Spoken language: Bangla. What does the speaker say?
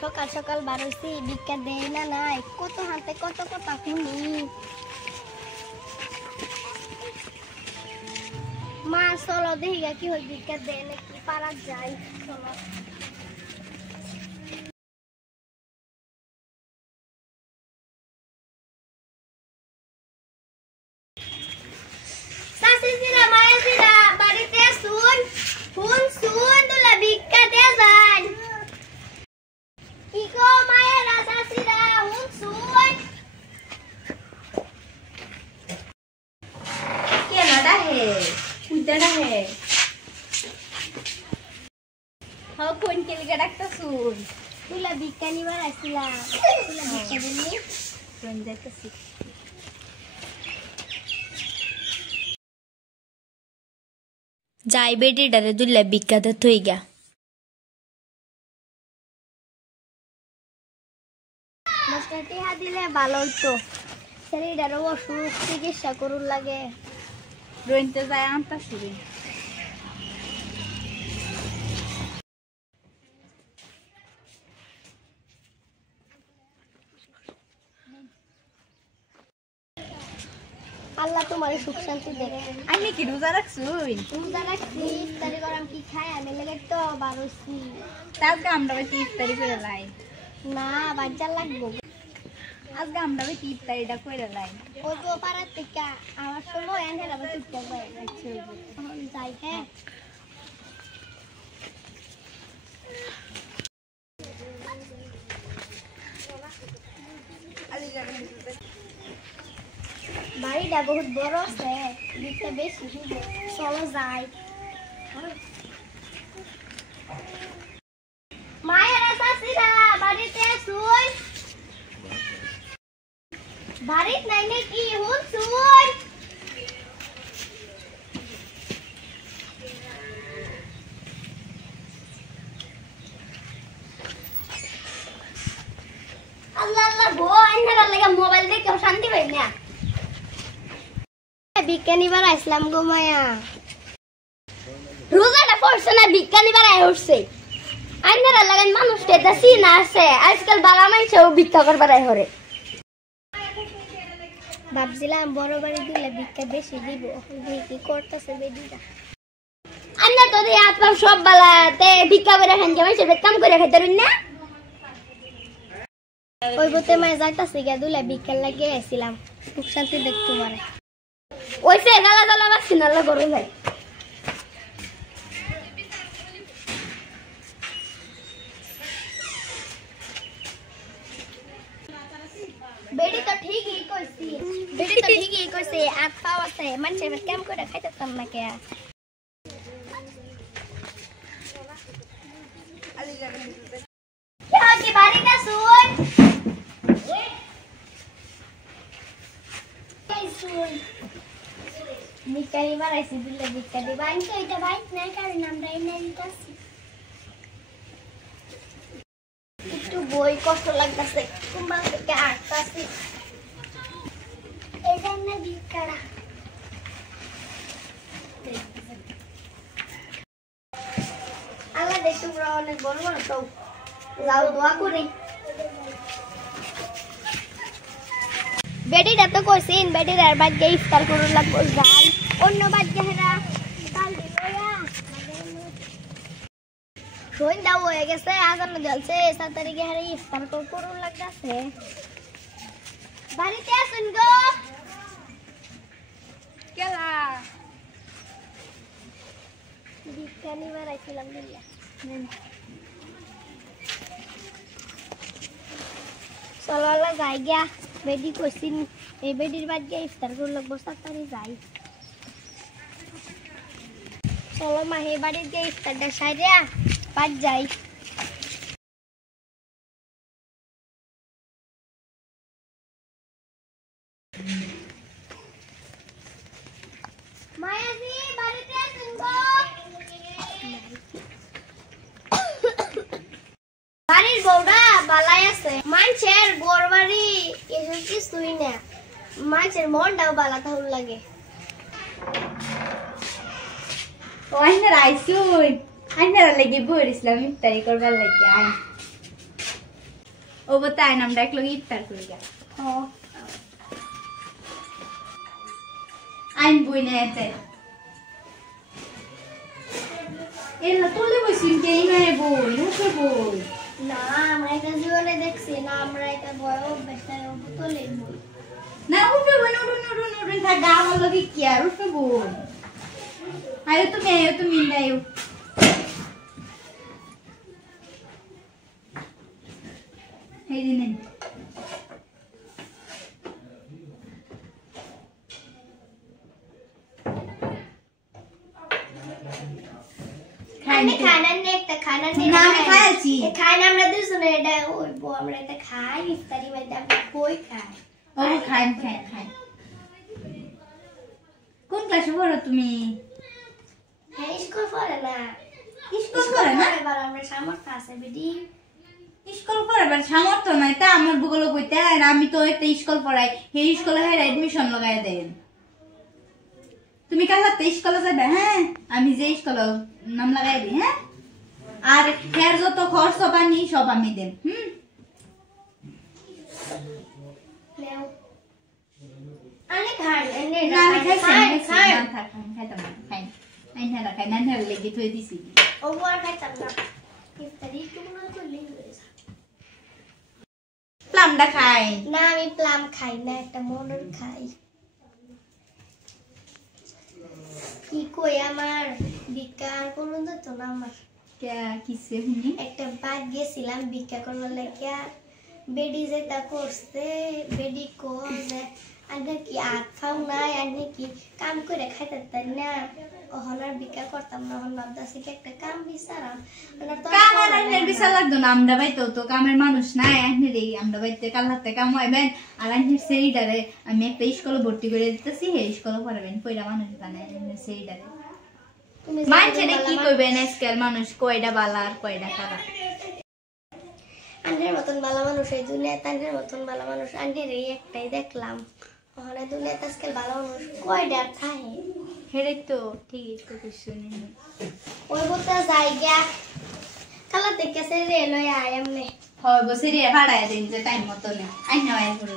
সকাল সকাল বার হইছি ভিক্ষা দেই না নাই কত হাতে কত কথা শুনি মা চলো দেখি কি হয় ভিক্ষা দেয় নাকি পারা যায় চলো সাসিরা মায়াজিরা বাড়িতে শুন দুলা ভিক্ষা দে যান কি গো মায়েরা সাসিরা শুন কেনাডা হে উদাডা হে হাও কোন কেলিকা ডাক্তার শুন দুলা ভিক্ষা নিবার আসিলা দুলা ভিক্ষা দিলি কোন যাইতাছি যাই বেটিটারে দুলা ভিক্ষা দে থই গা মশলাটি হা দিলে ভালো হইতো শরীরের অসুখ চিকিৎসা করুন লাগে রইতে যায় আনতাছি রে আল্লাহ তোমার সুখ শান্তি দেবে আমি কি রোজা রাখছুই রোজা রাখছি ইফতারি গরম কি খাই আমি লাগে তো বারোছি আজকে আমরা বেশি ইফতারি করে লাই না বাজার লাগবো আজকে আমরা বেশি ইফতারিটা করে লাই ওই তো পাড়ার থেকে আমার সময় এনে আবার চুপচাপ যাই হ্যাঁ বাড়িটা বহুত বড় আছে দিকটা বেশি চলো যাই মায়েরা চাষিরা বাড়িতে শুন বাড়িতে নাই নাকি হুন শুন আল্লাহ আল্লাহ গো আইনার লাগা মোবাইল দেখে শান্তি পাই না বিজ্ঞানী বার আসলাম গো মায়া রোজাটা পড়ছে না বিজ্ঞানী বার আয় উঠছে আইনার লাগান মানুষকে দেশি না আছে আজকাল বালা মাইছেও ভিক্ষা করবার আয় হরে ভাবছিলাম বড় বাড়ি দিলে ভিক্ষা বেশি দিব কি করতেছে বেডিটা আইনা তো দিয়ে আপনার সব বালাতে ভিক্ষা করে খান যাবে সে কাম করে খাইতে পারেন না ওই বতে মায় যাইতাছে গিয়া দুলা ভিক্ষা লাগিয়ে আসছিলাম সুখ শান্তি দেখতে পারে ওইসে গালা গালা বাসি নালা করে ভাই বেডি তো ঠিকই কইছি আট পাও আছে মানুষের কেম করে খাইতাম না কে কি বাড়িটা শুন ভিক্ষারি বাড়াইছি দিলে ভিক্ষারি বাইনকে এটা বাইক নাই কারণ আমরা এনে দিতেছি একটু বই কষ্ট লাগতেছে কুম্বাল থেকে আটতাছি এই জন্য ভিক্ষারা আল্লাহ দেখতে অনেক বড় বড় তো যাও দোয়া করি বেটিটা তো কইছেন বেটির আর বাদ গিয়ে ইফতার করুন লাগবো যাই অন্য বাদ গেরা কাল দিলয়া সন্ধ্যা হয়ে গেছে আজান জ্বলছে 7 তারিখে হারে ইফতার করুন লাগতেছে বাড়িতে আসুন গো কেলা ভিক্ষা নিবার আইছিলাম দিল্লা চলো আল্লাহ যাই গিয়া বেডি কইছিন এই বেডির বাদ গিয়ে ইফতার করুন লাগবো 7 তারিখ যাই চলো মাহি বাড়ির গিয়ে ইফতারটা সাইরা বাদ যাই মায়াজি বাড়িতে আসুন গো বাড়ির বউরা বালাই আছে মানুষের গোর বাড়ি এসব কিছুই না মানুষের মনটাও বালা তাহুল লাগে আইনার আইসুই আইনার লাগি বইরিছিলাম ইফতারি করবার লাগি আই ও বলতে আইন আমরা এক লগে ইফতার করি গা আইন বই না এতে এলা তোলে বসিন কে নাই বই উঠে বই না আমরা এটা জীবনে দেখছি না আমরা এটা বড় বেশায় তোলে বই না উঠে বই উঠুন থাক গা আমার লগে কি আর উঠে বই আয়ো তুমি আয়ো এই দিনে আমি খানা নে একটা খানা নে না আমি খাইছি খানা আমরা দুজনে এটা ওইবো আমরা এটা খাই ইফতারি মধ্যে আমরা কই খাই ও খাই কোন ক্লাসে পড়ো তুমি হ্যাঁ স্কুল পড়ে না স্কুল পড়ে না এবার আমরা সামর্থ্য আছে বেডি স্কুল পড়াবার সামর্থ্য নাই তা আমার বগল কইতে আর আমি তো একটা স্কুল পড়াই সেই স্কুলে হের এডমিশন লাগাই দেন তুমি কাল রাতে স্কুলে যাবে হ্যাঁ আমি যে স্কুলে নাম লাগাই দিই হ্যাঁ আর হের যত খরচ পানি সব আমি দেব নেও আরে খান এনে না আমি খাই খাই না থাক খাইতাম না খাই আইন হেরা খাই না হের লেগে থই দিছি ও আর খাইতাম না ইফতারি টুকরো করলে হয়েছে প্লামটা খাই না আমি প্লাম খাই না একটা মনর খাই কি কই আমার বিকার করুন তো না আমার কে কিসে হুনি একটা বাদ গেছিলাম ভিক্ষা করার লাগিয়া বেডি যেটা করছে বেডি কো যে আগে কি আট খাও নাই আগে কি কাম করে খাইতে তাই না ওহনার ভিক্ষা করতাম না হন ভাবতাছি কি একটা কাম বিচারাম কামের আইনের বিচার লাগতো না আমরা বাইতো তো কামের মানুষ নাই আইনের এই আমরা বাইতে কাল হাতে কাম হইবেন আর আইনের সেইটারে আমি একটা স্কুলে ভর্তি করে দিতেছি এই স্কুলে পড়াবেন কইরা মানুষ বানায় আইনের সেইটারে মানছেনে কি কইবেন আজকাল মানুষ কয়টা বালা আর কয়টা খারাপ আন্ডের মতন ভালো মানুষ এই দুনিয়াতে আন্ডের মতন ভালো মানুষ আন্ডের এই একটাই দেখলাম ওখানে দুনিয়াতে আজকাল ভালো মানুষ কয়টা থাকে হেরে তো ঠিকই তো কিছু নেই ওই বলতে যাই গিয়া কালা থেকে সে রেল আয় এমনি হয় বসে রে ভাড়ায় দিন যে টাইম মতো নেই আইনা আয় করে